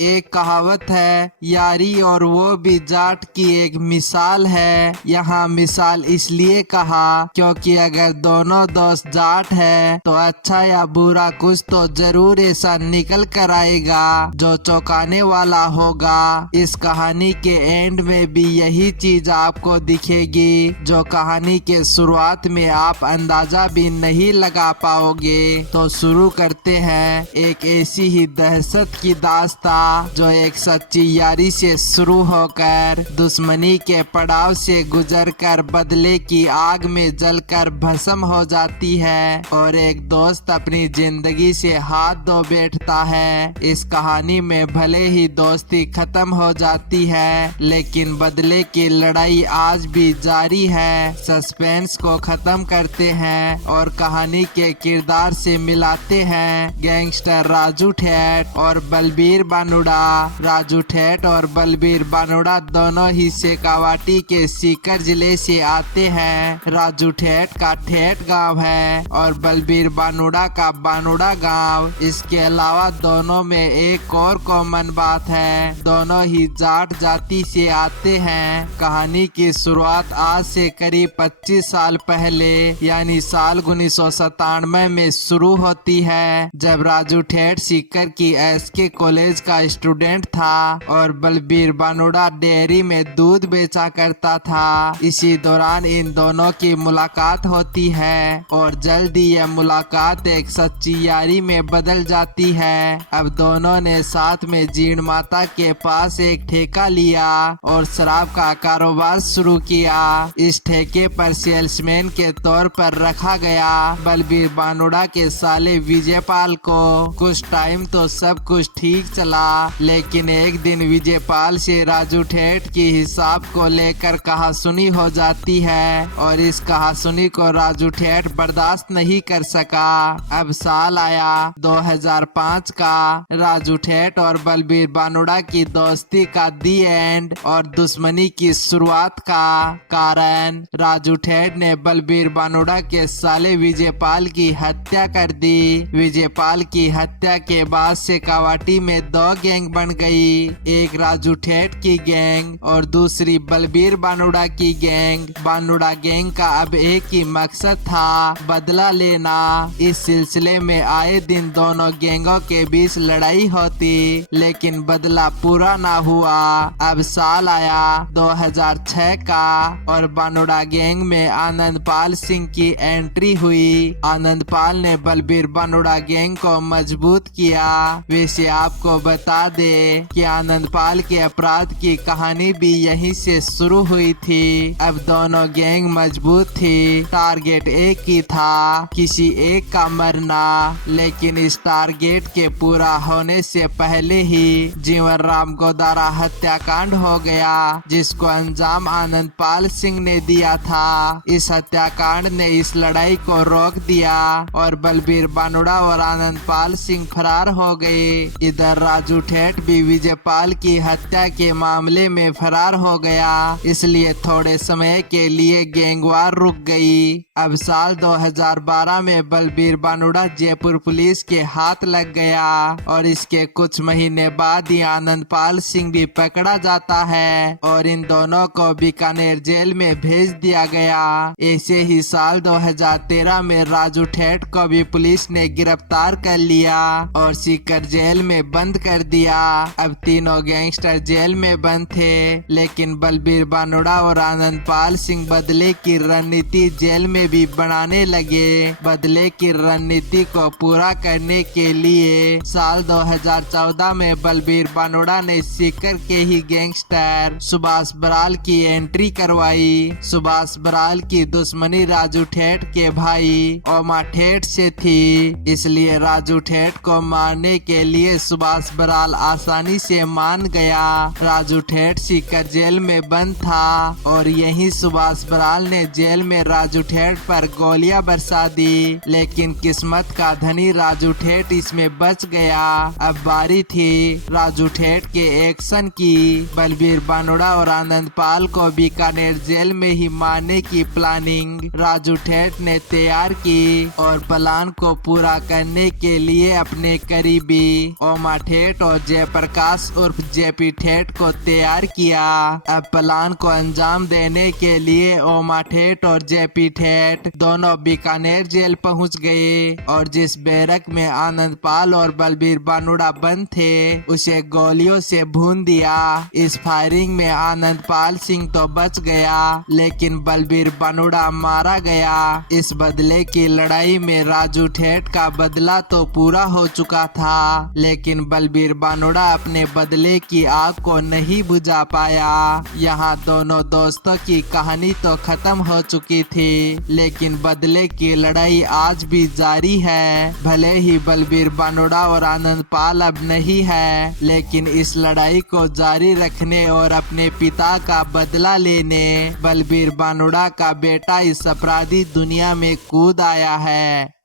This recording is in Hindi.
एक कहावत है, यारी और वो भी जाट की एक मिसाल है। यहाँ मिसाल इसलिए कहा क्योंकि अगर दोनों दोस्त जाट है तो अच्छा या बुरा कुछ तो जरूर ऐसा निकल कर आएगा जो चौंकाने वाला होगा। इस कहानी के एंड में भी यही चीज आपको दिखेगी जो कहानी के शुरुआत में आप अंदाजा भी नहीं लगा पाओगे। तो शुरू करते हैं एक ऐसी ही दहशत की दास्तां जो एक सच्ची यारी से शुरू होकर दुश्मनी के पड़ाव से गुजरकर बदले की आग में जलकर भस्म हो जाती है और एक दोस्त अपनी जिंदगी से हाथ धो बैठता है। इस कहानी में भले ही दोस्ती खत्म हो जाती है लेकिन बदले की लड़ाई आज भी जारी है। सस्पेंस को खत्म करते हैं और कहानी के किरदार से मिलाते हैं गैंगस्टर राजू ठेठ और बलबीर बानुड़ा। राजू ठेठ और बलबीर बानुड़ा दोनों ही शेखावाटी के सीकर जिले से आते हैं। राजू ठेठ का ठेठ गांव है और बलबीर बानुड़ा का बानुड़ा गांव। इसके अलावा दोनों में एक और कॉमन बात है, दोनों ही जाट जाति से आते हैं। कहानी की शुरुआत आज से करीब 25 साल पहले यानी साल 1997 में शुरू होती है जब राजू ठेठ सीकर की एसके कॉलेज का स्टूडेंट था और बलबीर बानुड़ा डेयरी में दूध बेचा करता था। इसी दौरान इन दोनों की मुलाकात होती है और जल्दी यह मुलाकात एक सच्ची यारी में बदल जाती है। अब दोनों ने साथ में जीण माता के पास एक ठेका लिया और शराब का कारोबार शुरू किया। इस ठेके पर सेल्समैन के तौर पर रखा गया बलबीर बानुड़ा के साले विजयपाल को। कुछ टाइम तो सब कुछ ठीक चला लेकिन एक दिन विजयपाल से राजू ठेठ की हिसाब को लेकर कहासुनी हो जाती है और इस कहासुनी को राजू ठेठ बर्दाश्त नहीं कर सका। अब साल आया 2005 का। राजू ठेठ और बलबीर बानुड़ा की दोस्ती का दी एंड और दुश्मनी की शुरुआत का कारण राजू ठेठ ने बलबीर बानुड़ा के साले विजयपाल की हत्या कर दी। विजयपाल की हत्या के बाद शेखावाटी में दो गैंग बन गई, एक राजू ठेठ की गैंग और दूसरी बलबीर बानुड़ा की गैंग। बानुड़ा गैंग का अब एक ही मकसद था, बदला लेना। इस सिलसिले में आए दिन दोनों गैंगों के बीच लड़ाई होती लेकिन बदला पूरा ना हुआ। अब साल आया 2006 का और बानुड़ा गैंग में आनंदपाल सिंह की एंट्री हुई। आनंदपाल ने बलबीर बानुड़ा गैंग को मजबूत किया। वैसे आपको बता दे कि आनंदपाल के अपराध की कहानी भी यहीं से शुरू हुई थी। अब दोनों गैंग मजबूत थी, टारगेट एक ही था, किसी एक का मरना। लेकिन इस टारगेट के पूरा होने से पहले ही जीवन राम गोदारा हत्याकांड हो गया जिसको अंजाम आनंदपाल सिंह ने दिया था। इस हत्याकांड ने इस लड़ाई को रोक दिया और बलबीर बानुड़ा और आनंदपाल सिंह फरार हो गए। इधर राजू ठेठ भी विजयपाल की हत्या के मामले में फरार हो गया, इसलिए थोड़े समय के लिए गैंगवार रुक गई। अब साल 2012 में बलबीर बानुड़ा जयपुर पुलिस के हाथ लग गया और इसके कुछ महीने बाद ही आनंदपाल सिंह भी पकड़ा जाता है और इन दोनों को बीकानेर जेल में भेज दिया गया। ऐसे ही साल 2013 में राजू ठेठ को भी पुलिस ने गिरफ्तार कर लिया और सीकर जेल में बंद कर दिया। अब तीनों गैंगस्टर जेल में बंद थे लेकिन बलबीर बानुड़ा और आनंदपाल सिंह बदले की रणनीति जेल में भी बनाने लगे। बदले की रणनीति को पूरा करने के लिए साल 2014 में बलबीर बानुड़ा ने सीकर के ही गैंगस्टर सुभाष बराल की एंट्री करवाई। सुभाष बराल की दुश्मनी राजू ठेठ के भाई ओमा ठेठ से थी, इसलिए राजू ठेठ को मारने के लिए सुभाष बराल आसानी से मान गया। राजू ठेठ सीकर जेल में बंद था और यही सुभाष बराल ने जेल में राजू ठेठ पर गोलियां बरसा दी लेकिन किस्मत का धनी राजू ठेठ इसमें बच गया। अब बारी थी राजू ठेठ के एक्शन की। बलबीर बानुड़ा और आनंदपाल को बीकानेर जेल में ही मारने की प्लानिंग राजू ठेठ ने तैयार की और प्लान को पूरा करने के लिए अपने करीबी ओमा ठेठ और जयप्रकाश उर्फ जेपी ठेठ को तैयार किया। अब प्लान को अंजाम देने के लिए ओमा ठेठ और जेपी ठेठ दोनों बीकानेर जेल पहुंच गए और जिस बैरक में आनंदपाल और बलबीर बानुड़ा बंद थे उसे गोलियों से भून दिया। इस फायरिंग में आनंदपाल सिंह तो बच गया लेकिन बलबीर बानुड़ा मारा गया। इस बदले की लड़ाई में राजू ठेठ का बदला तो पूरा हो चुका था लेकिन बलबीर बानुड़ा अपने बदले की आग को नहीं बुझा पाया। यहाँ दोनों दोस्तों की कहानी तो खत्म हो चुकी थी लेकिन बदले की लड़ाई आज भी जारी है। भले ही बलबीर बानुड़ा और आनंदपाल अब नहीं है लेकिन इस लड़ाई को जारी रखने और अपने पिता का बदला लेने बलबीर बानुड़ा का बेटा इस अपराधी दुनिया में कूद आया है।